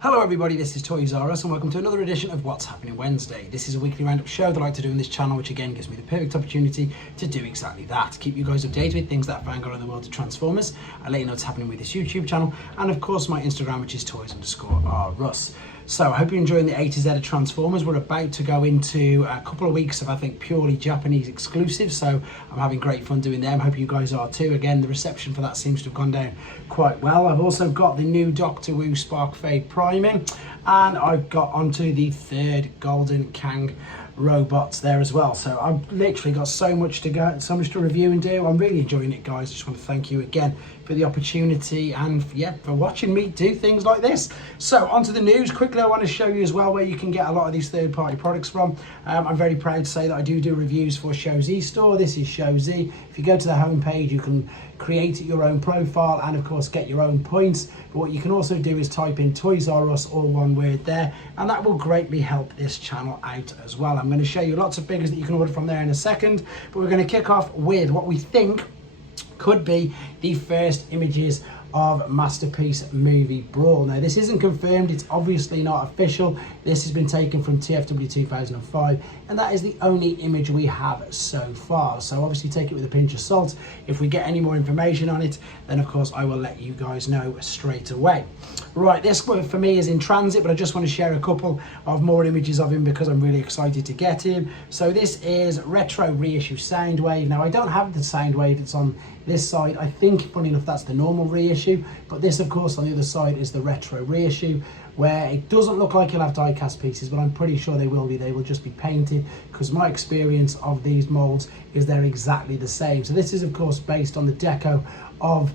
Hello everybody, this is Toys R Us and welcome to another edition of What's Happening Wednesday. This is a weekly roundup show that I like to do on this channel, which again gives me the perfect opportunity to do exactly that. Keep you guys updated with things that are going on in the world of Transformers. I let you know what's happening with this YouTube channel and of course my Instagram, which is toys_rus. So I hope you're enjoying the A to Z of Transformers. We're about to go into a couple of weeks of, I think, purely Japanese exclusives. So I'm having great fun doing them. Hope you guys are too. Again, the reception for that seems to have gone down quite well. I've also got the new Doctor Wu Spark Fade priming. And I've got onto the third Golden Kang robots there as well. So I've literally got so much to go, so much to review and do. I'm really enjoying it, guys. Just want to thank you again for the opportunity and for watching me do things like this. So onto the news. Quickly, I want to show you as well where you can get a lot of these third-party products from. I'm very proud to say that I do reviews for Show Z Store. This is Show Z. If you go to the home page, you can create your own profile and of course get your own points. But what you can also do is type in Toys R Us, all one word there, and that will greatly help this channel out as well. I'm going to show you lots of figures that you can order from there in a second, but we're going to kick off with what we think could be the first images of Masterpiece Movie Brawl. Now this isn't confirmed, it's obviously not official. This has been taken from TFW 2005 and that is the only image we have so far. So obviously take it with a pinch of salt. If we get any more information on it, then of course I will let you guys know straight away. Right, this one for me is in transit, but I just want to share a couple of more images of him because I'm really excited to get him. So this is Retro Reissue Soundwave. Now I don't have the Soundwave, it's on this side. I think, funny enough, that's the normal reissue, but this of course on the other side is the retro reissue, where it doesn't look like you'll have die cast pieces, but I'm pretty sure they will be. They will just be painted, because my experience of these molds is they're exactly the same. So this is of course based on the deco of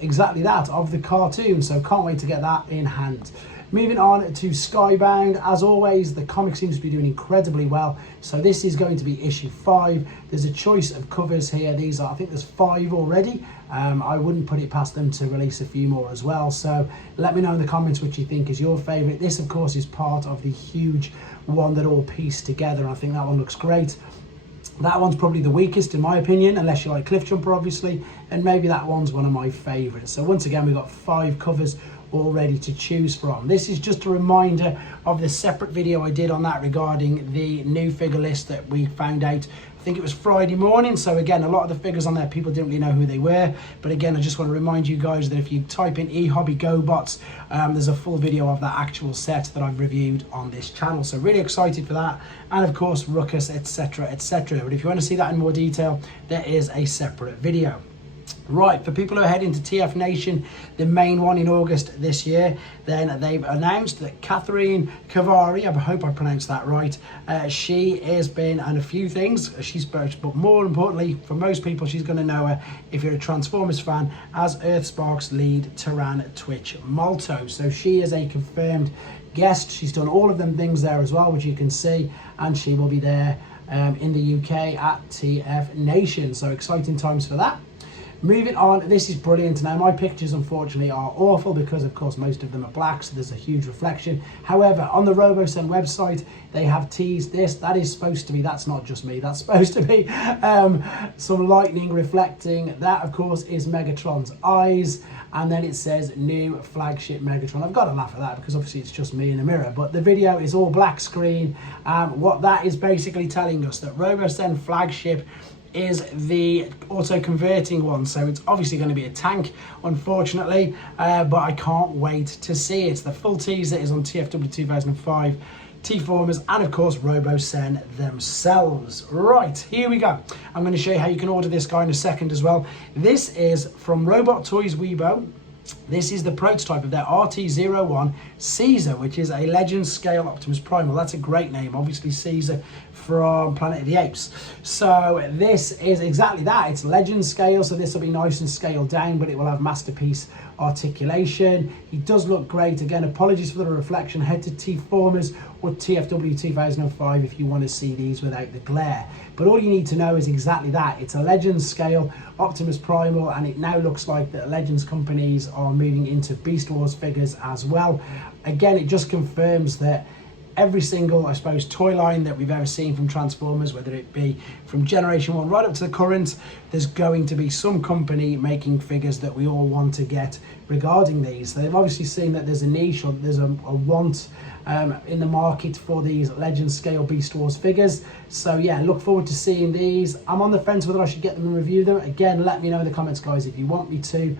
exactly that, of the cartoon, so can't wait to get that in hand. Moving on to Skybound, as always, the comic seems to be doing incredibly well. So this is going to be issue 5. There's a choice of covers here. These are, I think there's 5 already. I wouldn't put it past them to release a few more as well. So let me know in the comments which you think is your favourite. This, of course, is part of the huge one that all pieced together. And I think that one looks great. That one's probably the weakest in my opinion, unless you like Cliff Jumper, obviously. And maybe that one's one of my favourites. So once again, we've got 5 covers all ready to choose from. This is just a reminder of the separate video I did on that regarding the new figure list that we found out, I think it was Friday morning. So again, a lot of the figures on there, people didn't really know who they were, but again, I just want to remind you guys that if you type in eHobby GoBots, there's a full video of that actual set that I've reviewed on this channel. So really excited for that, and of course Ruckus, etc, etc. But if you want to see that in more detail, there is a separate video. Right, for people who are heading to tfnation, the main one in August this year, then they've announced that Catherine Cavari, I hope I pronounced that right, she has been on a few things, she's but more importantly, for most people, she's going to know her, if you're a Transformers fan, as Earthspark's lead Tyran Twitch Malto. So she is a confirmed guest. She's done all of them things there as well, which you can see, and she will be there in the UK at tfnation. So exciting times for that. Moving on, this is brilliant. Now my pictures unfortunately are awful because of course most of them are black, so there's a huge reflection. However, on the RoboSend website they have teased this. That is supposed to be, that's not just me, that's supposed to be some lightning reflecting. That of course is Megatron's eyes, and then it says new flagship Megatron. I've got to laugh at that because obviously it's just me in a mirror, but the video is all black screen. What that is basically telling us that RoboSend flagship is the auto-converting one, so it's obviously going to be a tank, unfortunately, but I can't wait to see it. The full teaser is on TFW 2005, T-Formers, and of course RoboSend themselves. Right, here we go. I'm going to show you how you can order this guy in a second as well. This is from Robot Toys Weibo. This is the prototype of their RT01 Caesar, which is a Legends scale Optimus Primal. That's a great name, obviously Caesar from Planet of the Apes. So this is exactly that. It's Legends scale, so this will be nice and scaled down, but it will have Masterpiece articulation. He does look great. Again, apologies for the reflection. Head to T-Formers or TFW 2005 if you want to see these without the glare. But all you need to know is exactly that. It's a Legends scale Optimus Primal, and it now looks like the Legends companies are moving into Beast Wars figures as well. Again, it just confirms that every single, I suppose, toy line that we've ever seen from Transformers, whether it be from Generation 1 right up to the current. There's going to be some company making figures that we all want to get regarding these. They've obviously seen that there's a niche, or there's a want in the market for these Legend scale Beast Wars figures. So yeah, look forward to seeing these. I'm on the fence whether I should get them and review them. Again, let me know in the comments, guys, if you want me to,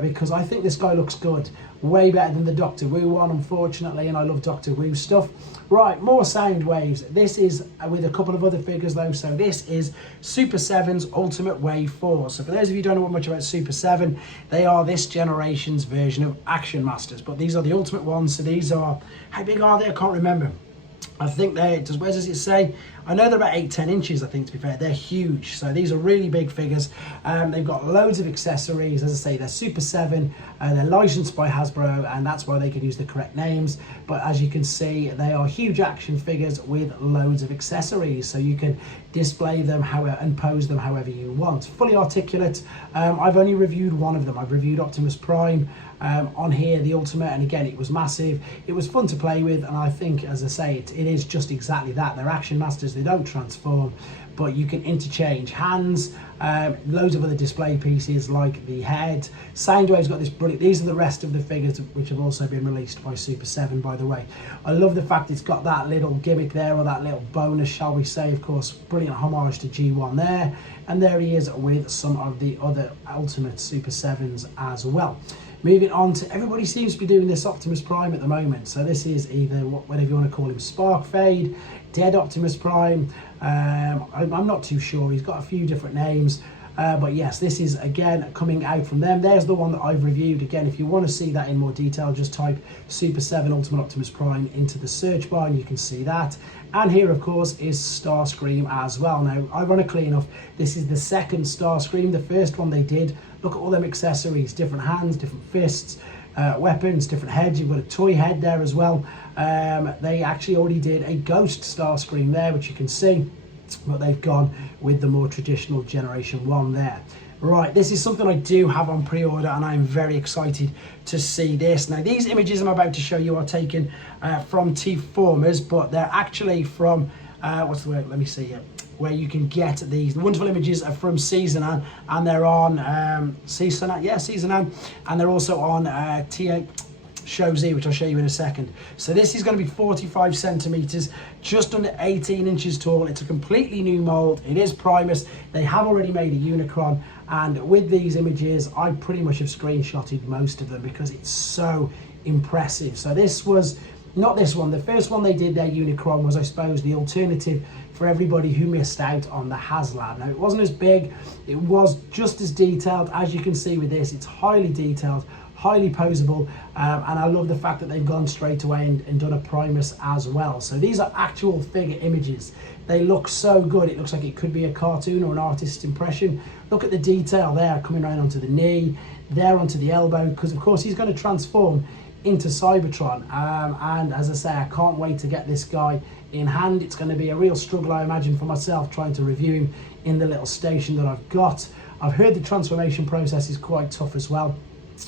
because I think this guy looks good. Way better than the Doctor Wu one, unfortunately, and I love Doctor Wu stuff. Right, more sound waves. This is with a couple of other figures though. So this is Super 7's Ultimate Wave 4. So for those of you who don't know much about Super 7, they are this generation's version of Action Masters, but these are the Ultimate ones. So these are, how big are they? I can't remember. I think where does it say? I know they're about 8-10 inches, I think, to be fair. They're huge. So these are really big figures. They've got loads of accessories. As I say, they're Super 7. They're licensed by Hasbro, and that's why they can use the correct names. But as you can see, they are huge action figures with loads of accessories. So you can display them and pose them however you want. Fully articulate. I've only reviewed one of them. I've reviewed Optimus Prime on here, the Ultimate, and again, it was massive. It was fun to play with, and I think, as I say, it is just exactly that. They're Action Masters. They don't transform, but you can interchange hands, loads of other display pieces like the head. Soundwave's got this brilliant, these are the rest of the figures which have also been released by Super 7, by the way. I love the fact it's got that little gimmick there, or that little bonus, shall we say. Of course, brilliant homage to G1 there, and there he is with some of the other Ultimate Super 7s as well. Moving on to, everybody seems to be doing this Optimus Prime at the moment. So this is either, whatever you want to call him, Spark Fade, Dead Optimus Prime. I'm not too sure. He's got a few different names. But yes, this is again coming out from them. There's the one that I've reviewed. Again, if you want to see that in more detail, just type Super 7 Ultimate Optimus Prime into the search bar and you can see that. And here, of course, is Starscream as well. Now, ironically enough, this is the second Starscream. The first one they did, look at all them accessories, different hands, different fists, weapons, different heads. You've got a toy head there as well. They actually already did a Ghost Starscream there, which you can see, but they've gone with the more traditional Generation 1 there. Right, this is something I do have on pre-order, and I'm very excited to see this. Now, these images I'm about to show you are taken from T-Formers, but they're actually from, what's the word? Let me see here. Where you can get these. The wonderful images are from Seasonan, and they're on Seasonan, and they're also on T8 Show Z, which I'll show you in a second. So this is going to be 45 centimeters, just under 18 inches tall. It's a completely new mold. It is Primus. They have already made a Unicron, and with these images, I pretty much have screenshotted most of them because it's so impressive. So this was not this one. The first one they did, their Unicron, was, I suppose, the alternative for everybody who missed out on the HasLab. Now, it wasn't as big. It was just as detailed. As you can see with this, it's highly detailed, highly posable, and I love the fact that they've gone straight away and done a Primus as well. So these are actual figure images. They look so good. It looks like it could be a cartoon or an artist's impression. Look at the detail there, coming right onto the knee, there onto the elbow, because of course he's going to transform into Cybertron, and as I say, I can't wait to get this guy in hand. It's going to be a real struggle, I imagine, for myself trying to review him in the little station that I've got. I've heard the transformation process is quite tough as well,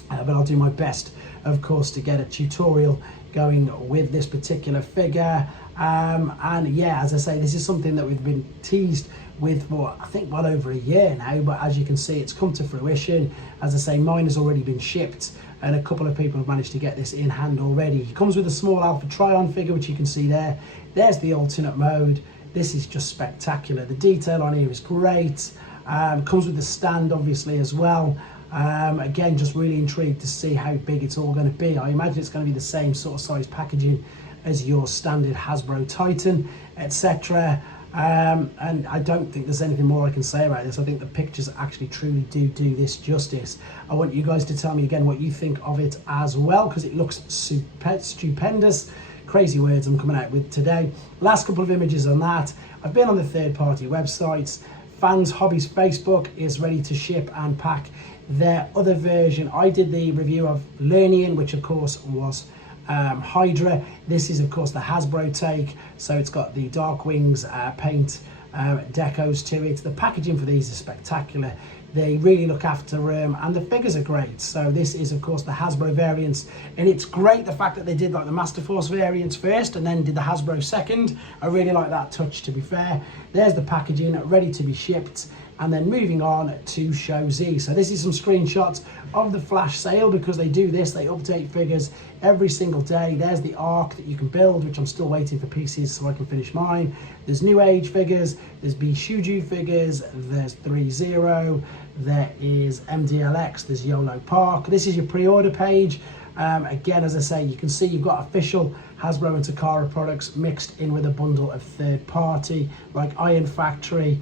but I'll do my best, of course, to get a tutorial going with this particular figure. And yeah, as I say, this is something that we've been teased with for, I think, well over a year now, but as you can see, it's come to fruition. As I say, mine has already been shipped, and a couple of people have managed to get this in hand already. He comes with a small Alpha Trion figure, which you can see there. There's the alternate mode. This is just spectacular. The detail on here is great. Comes with the stand, obviously, as well. Again, just really intrigued to see how big it's all going to be. I imagine it's going to be the same sort of size packaging as your standard Hasbro Titan, etc. And I don't think there's anything more I can say about this. I think the pictures actually truly do this justice. I want you guys to tell me again what you think of it as well, because it looks stupendous. Crazy words I'm coming out with today. Last couple of images on that. I've been on the third-party websites. Fans Hobbies Facebook is ready to ship and pack their other version. I did the review of Lernian, which of course was Hydra. This is of course the Hasbro take, so it's got the Dark Wings paint decos to it. The packaging for these is spectacular. They really look after and the figures are great. So this is of course the Hasbro variants, and it's great the fact that they did like the Master Force variants first and then did the Hasbro second. I really like that touch, to be fair. There's the packaging ready to be shipped, and then moving on to Show Z. So this is some screenshots of the flash sale, because they do this, they update figures every single day. There's the Arc that you can build, which I'm still waiting for pieces so I can finish mine. There's New Age figures, there's Bishuju figures, there's 3-0, there is MDLX, there's YOLO Park. This is your pre-order page. Again, as I say, you can see you've got official Hasbro and Takara products mixed in with a bundle of third party, like Iron Factory.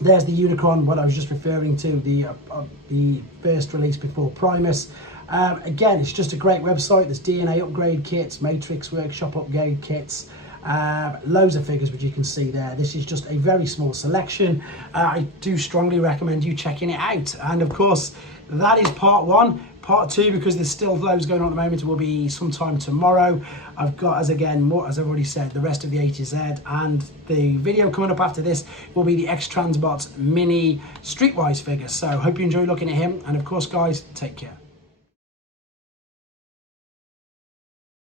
There's the Unicron, what I was just referring to, the first release before Primus. Again, it's just a great website. There's DNA upgrade kits, Matrix Workshop upgrade kits, loads of figures which you can see there. This is just a very small selection. I do strongly recommend you checking it out. And of course, that is part one. Part two, because there's still loads going on at the moment, will be sometime tomorrow. I've got, as I've already said, the rest of the A to Z, and the video coming up after this will be the X-Transbots mini Streetwise figure. So hope you enjoy looking at him, and of course guys, take care.